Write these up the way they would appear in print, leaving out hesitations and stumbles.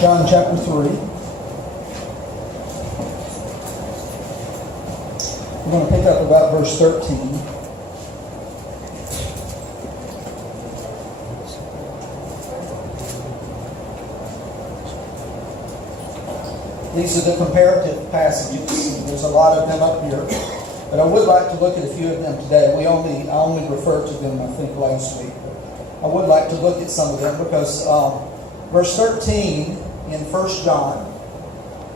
John chapter 3. We're going to pick up about verse 13. These are the comparative passages. There's a lot of them up here. But I would like to look at a few of them today. I only referred to them, I think, last week. But I would like to look at some of them because verse 13 in 1 John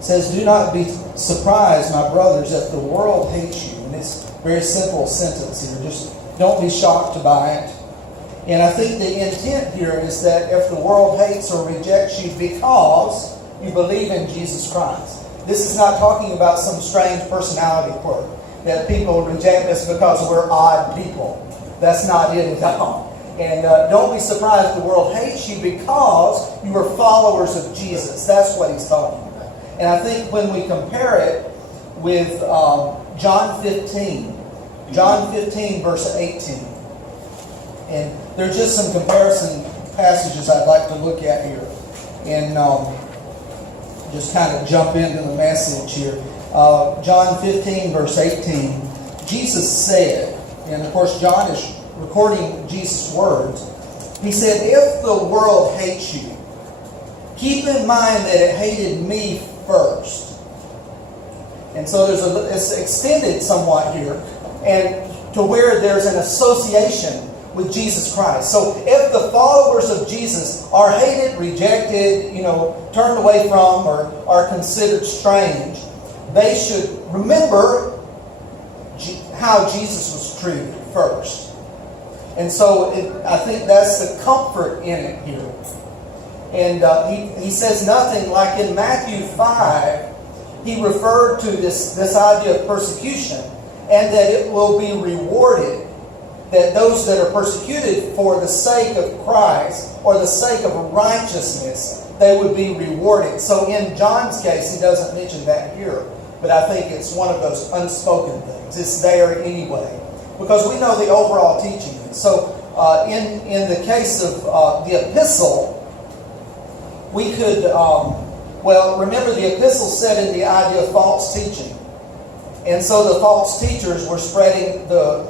says, "Do not be surprised, my brothers, that the world hates you." And it's a very simple sentence here. Just don't be shocked by it. And I think the intent here is that if the world hates or rejects you because you believe in Jesus Christ. This is not talking about some strange personality quirk, that people reject us because we're odd people. That's not it at all. And don't be surprised the world hates you because you are followers of Jesus. That's what he's talking about. And I think when we compare it with John 15 verse 18, and there's just some comparison passages I'd like to look at here. And just kind of jump into the message here. John 15 verse 18, Jesus said, and of course John is recording Jesus' words. He said, "If the world hates you, keep in mind that it hated me first." And so it's extended somewhat here, and to where there's an association with Jesus Christ. So if the followers of Jesus are hated, rejected, turned away from, or are considered strange, they should remember how Jesus was treated first. And so I think that's the comfort in it here. And he says nothing like in Matthew 5, he referred to this idea of persecution and that it will be rewarded. That those that are persecuted for the sake of Christ or the sake of righteousness, they would be rewarded. So in John's case, he doesn't mention that here. But I think it's one of those unspoken things. It's there anyway. Because we know the overall teaching. So in the case of the epistle, we could, remember the epistle said in the idea of false teaching. And so the false teachers were spreading the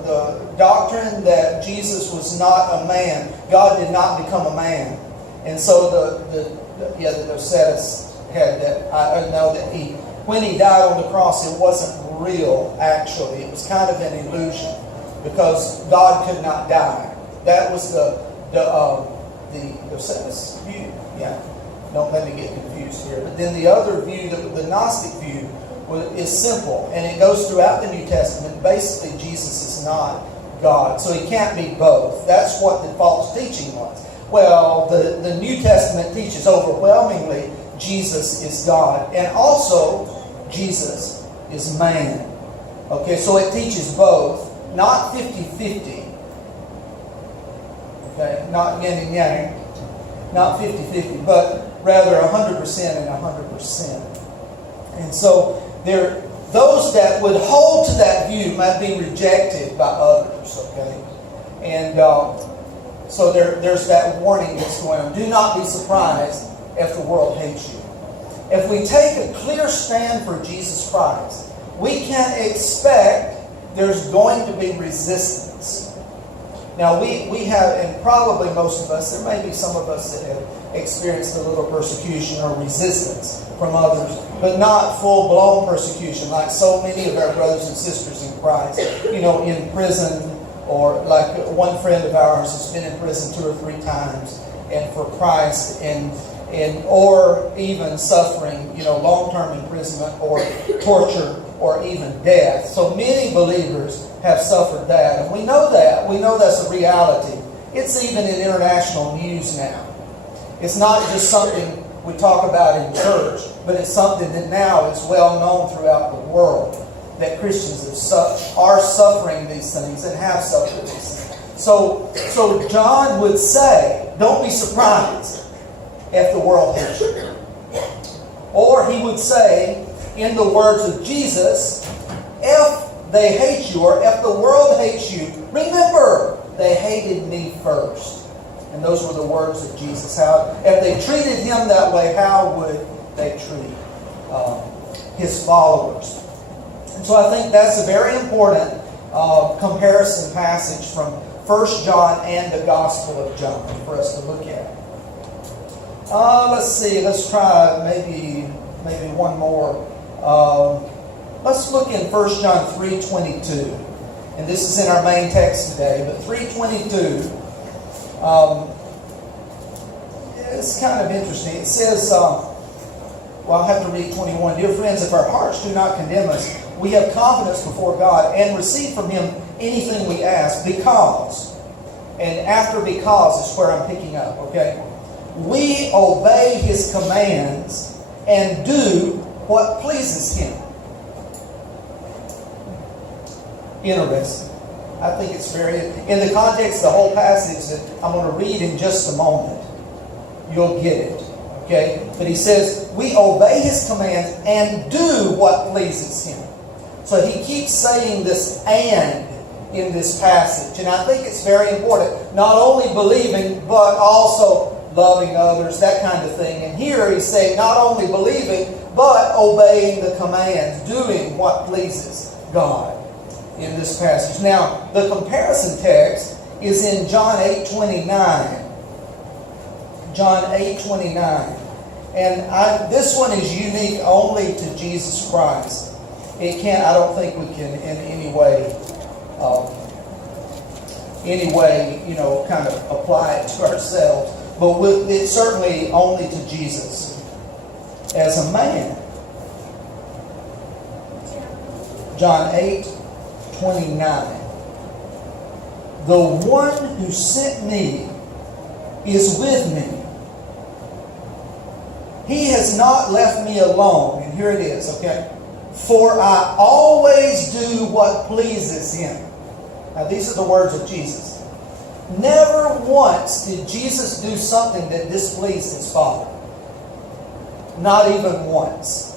doctrine that Jesus was not a man. God did not become a man. And so the Docetists had that. I know that when he died on the cross, it wasn't real, actually. It was kind of an illusion because God could not die. That was the Docetist view. Yeah, don't let me get confused here. But then the other view, the Gnostic view, is simple, and it goes throughout the New Testament. Basically, Jesus is not God, so he can't be both. That's what the false teaching was. Well, the New Testament teaches overwhelmingly Jesus is God, and also Jesus is man. Okay, so it teaches both, not 50-50. Okay, not yin and yang, not 50-50, but rather 100% and 100%. And so those that would hold to that view might be rejected by others, okay? And so there's that warning that's going on. Do not be surprised if the world hates you. If we take a clear stand for Jesus Christ, we can expect there's going to be resistance. Now, we have, and probably most of us, there may be some of us that have experienced a little persecution or resistance from others, but not full-blown persecution like so many of our brothers and sisters in Christ, in prison, or like one friend of ours has been in prison 2 or 3 times and for Christ, or even suffering, long-term imprisonment or torture or even death. So many believers have suffered that, and we know that. We know that's a reality. It's even in international news now. It's not just something we talk about in church, but it's something that now is well known throughout the world, that Christians are suffering these things and have suffered these things. So John would say, don't be surprised if the world hates you. Or he would say, in the words of Jesus, if they hate you, or if the world hates you, remember they hated me first. And those were the words of Jesus. How, if they treated him that way, how would they treat his followers? And so I think that's a very important comparison passage from 1 John and the Gospel of John for us to look at. Let's see. Let's try maybe one more. Let's look in 1 John 3:22. And this is in our main text today. But 3:22, it's kind of interesting. It says, well, I'll have to read 21. Dear friends, if our hearts do not condemn us, we have confidence before God and receive from Him anything we ask because, and after because is where I'm picking up, okay? We obey His commands and do what pleases Him. Interesting. I think it's very, in the context of the whole passage that I'm going to read in just a moment, you'll get it. Okay? But he says, we obey His commands and do what pleases Him. So he keeps saying this "and" in this passage. And I think it's very important. Not only believing, but also loving others, that kind of thing. And here he's saying not only believing, but obeying the commands, doing what pleases God in this passage. Now, the comparison text is in John 8:29. John 8:29. And this one is unique only to Jesus Christ. I don't think we can in any way, kind of apply it to ourselves. But it's certainly only to Jesus as a man. John 8:29. The one who sent me is with me. He has not left me alone. And here it is, okay? For I always do what pleases Him. Now these are the words of Jesus. Never once did Jesus do something that displeased His Father. Not even once.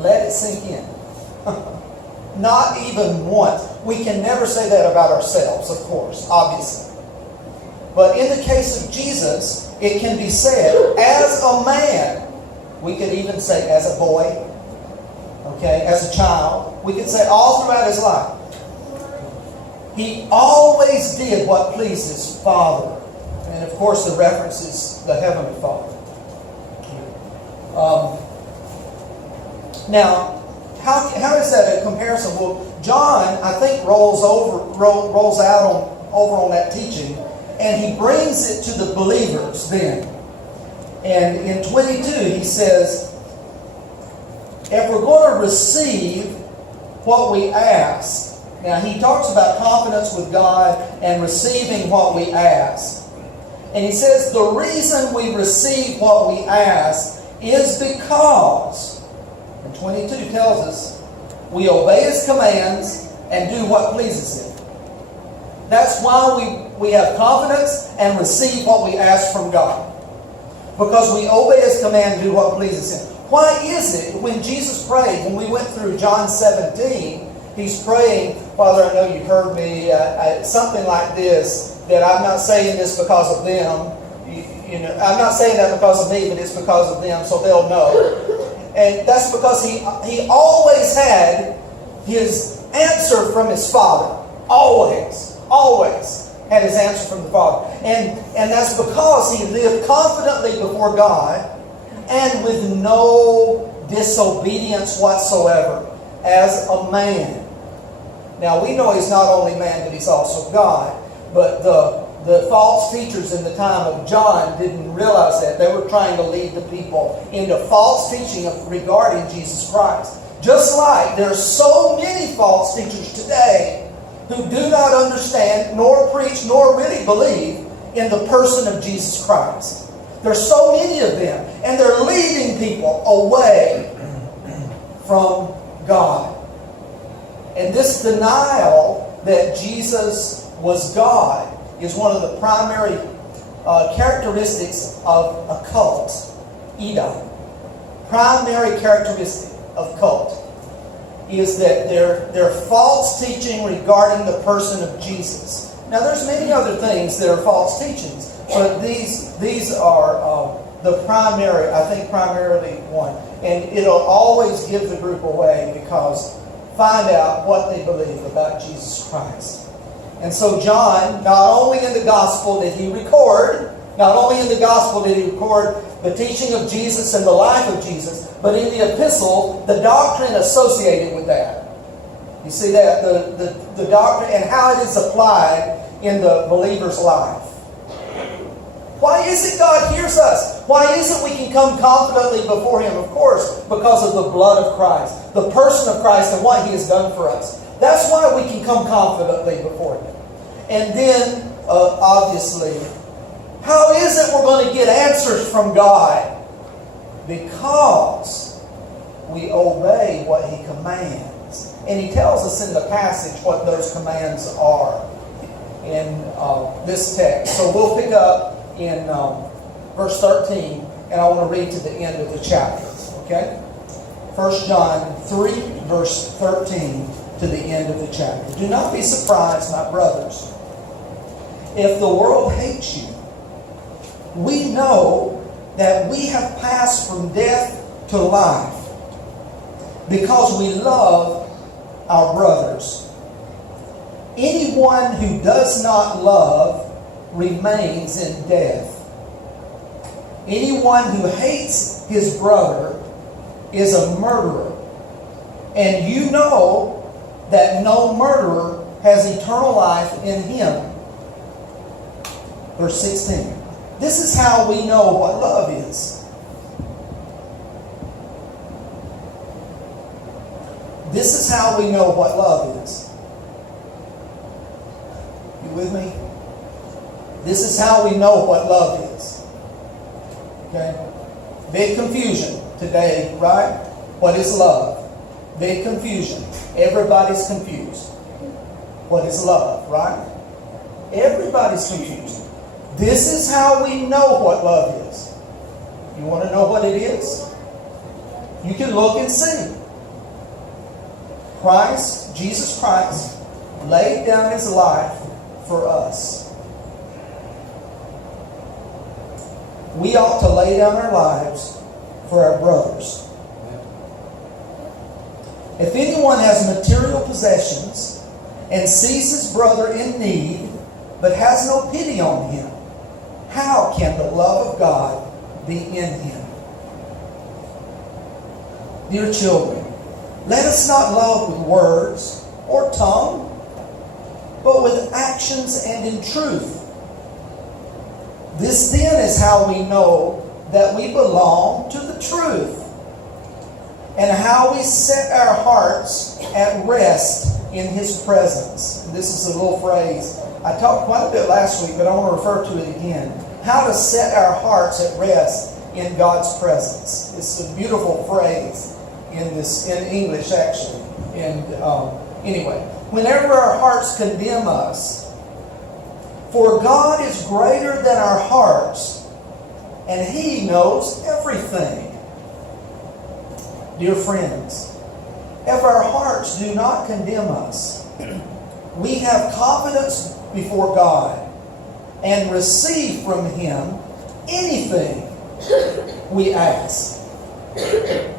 Let it sink in. Not even once. We can never say that about ourselves, of course, obviously. But in the case of Jesus, it can be said as a man. We could even say as a boy, okay, as a child. We could say all throughout His life. He always did what pleased His Father. And of course the reference is the Heavenly Father. Now, how is that a comparison? Well, John, I think, rolls out over on that teaching, and he brings it to the believers then. And in 22, he says, if we're going to receive what we ask, now he talks about confidence with God and receiving what we ask. And he says the reason we receive what we ask is because, and 22 tells us, we obey His commands and do what pleases Him. That's why we have confidence and receive what we ask from God. Because we obey His command and do what pleases Him. Why is it when Jesus prayed, when we went through John 17, He's praying, Father, I know you heard me, something like this, that I'm not saying this because of them. I'm not saying that because of me, but it's because of them, so they'll know. And that's because he always had His answer from His Father. Always had His answer from the Father. And that's because He lived confidently before God and with no disobedience whatsoever as a man. Now we know He's not only man, but He's also God. But the false teachers in the time of John didn't realize that. They were trying to lead the people into false teaching regarding Jesus Christ. Just like there are so many false teachers today who do not understand, nor preach, nor really believe in the person of Jesus Christ. There's so many of them, and they're leading people away from God. And this denial that Jesus was God is one of the primary characteristics of a cult. Edom. Primary characteristic of cult is that their false teaching regarding the person of Jesus. Now, there's many other things that are false teachings, but these are primarily one. And it'll always give the group away because find out what they believe about Jesus Christ. And so John, not only in the gospel did he record the teaching of Jesus and the life of Jesus, but in the epistle, the doctrine associated with that. You see that? The doctrine and how it is applied in the believer's life. Why is it God hears us? Why is it we can come confidently before Him? Of course, because of the blood of Christ, the person of Christ and what He has done for us. That's why we can come confidently before Him. And then, obviously, how is it we're going to get answers from God? Because we obey what He commands. And He tells us in the passage what those commands are in this text. So we'll pick up in verse 13, and I want to read to the end of the chapter. Okay? 1 John 3, verse 13 to the end of the chapter. Do not be surprised, my brothers, if the world hates you. We know that we have passed from death to life because we love our brothers. Anyone who does not love remains in death. Anyone who hates his brother is a murderer. And you know that no murderer has eternal life in him. Verse 16. This is how we know what love is. This is how we know what love is. You with me? This is how we know what love is. Okay? Big confusion today, right? What is love? Big confusion. Everybody's confused. What is love, right? Everybody's confused. This is how we know what love is. You want to know what it is? You can look and see. Christ, Jesus Christ, laid down His life for us. We ought to lay down our lives for our brothers. If anyone has material possessions and sees his brother in need, but has no pity on him, how can the love of God be in him? Dear children, let us not love with words or tongue, but with actions and in truth. This then is how we know that we belong to the truth, and how we set our hearts at rest in His presence. And this is a little phrase I talked quite a bit last week, but I want to refer to it again. How to set our hearts at rest in God's presence. It's a beautiful phrase in English, actually. And anyway, whenever our hearts condemn us, for God is greater than our hearts, and He knows everything. Dear friends, if our hearts do not condemn us, we have confidence before God and receive from Him anything we ask,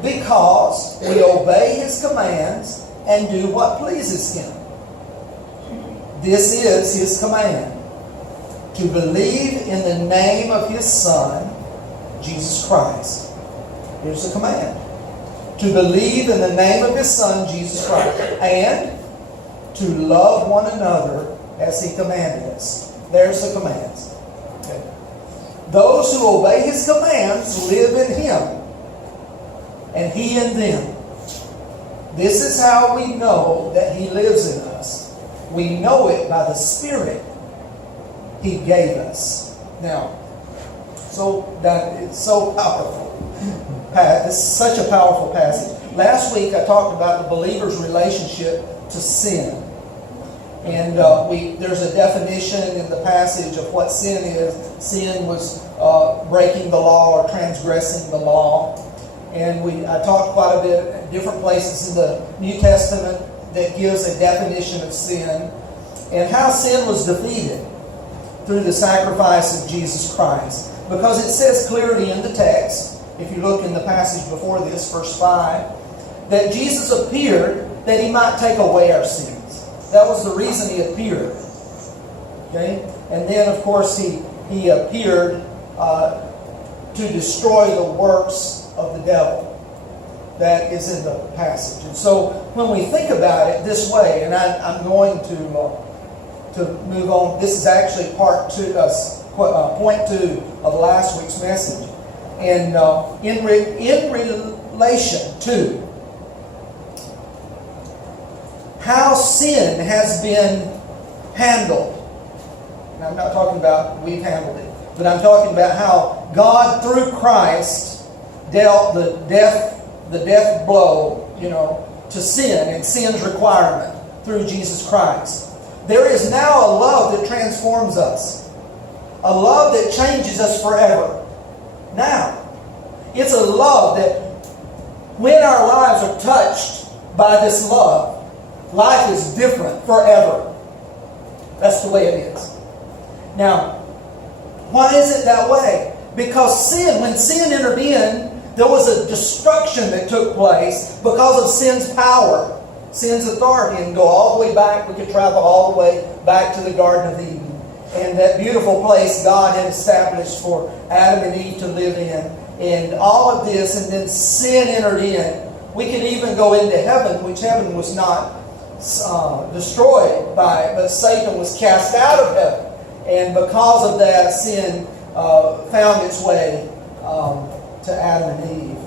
because we obey His commands and do what pleases Him. This is His command: to believe in the name of His Son, Jesus Christ. Here's the command: to believe in the name of His Son, Jesus Christ, and to love one another as He commanded us. There's the commands. Okay. Those who obey His commands live in Him, and He in them. This is how we know that He lives in us. We know it by the Spirit He gave us. Now, so that it's so powerful. This is such a powerful passage. Last week I talked about the believer's relationship to sin. And there's a definition in the passage of what sin is. Sin was breaking the law or transgressing the law. And I talked quite a bit at different places in the New Testament that gives a definition of sin. and how sin was defeated through the sacrifice of Jesus Christ. Because it says clearly in the text, if you look in the passage before this, verse 5, that Jesus appeared that He might take away our sins. That was the reason He appeared. Okay? And then, of course, He appeared to destroy the works of the devil. That is in the passage. And so, when we think about it this way, and I'm going to move on. This is actually point 2 of last week's message. And in relation to how sin has been handled. Now, I'm not talking about we've handled it, but I'm talking about how God, through Christ, dealt the death blow, to sin and sin's requirement through Jesus Christ. There is now a love that transforms us. A love that changes us forever. Now, it's a love that when our lives are touched by this love, life is different forever. That's the way it is. Now, why is it that way? Because when sin entered in, there was a destruction that took place because of sin's power, sin's authority, and go all the way back. We could travel all the way back to the Garden of Eden. And that beautiful place God had established for Adam and Eve to live in. And all of this, and then sin entered in. We could even go into heaven, which heaven was not destroyed by it, but Satan was cast out of heaven. And because of that, sin found its way to Adam and Eve.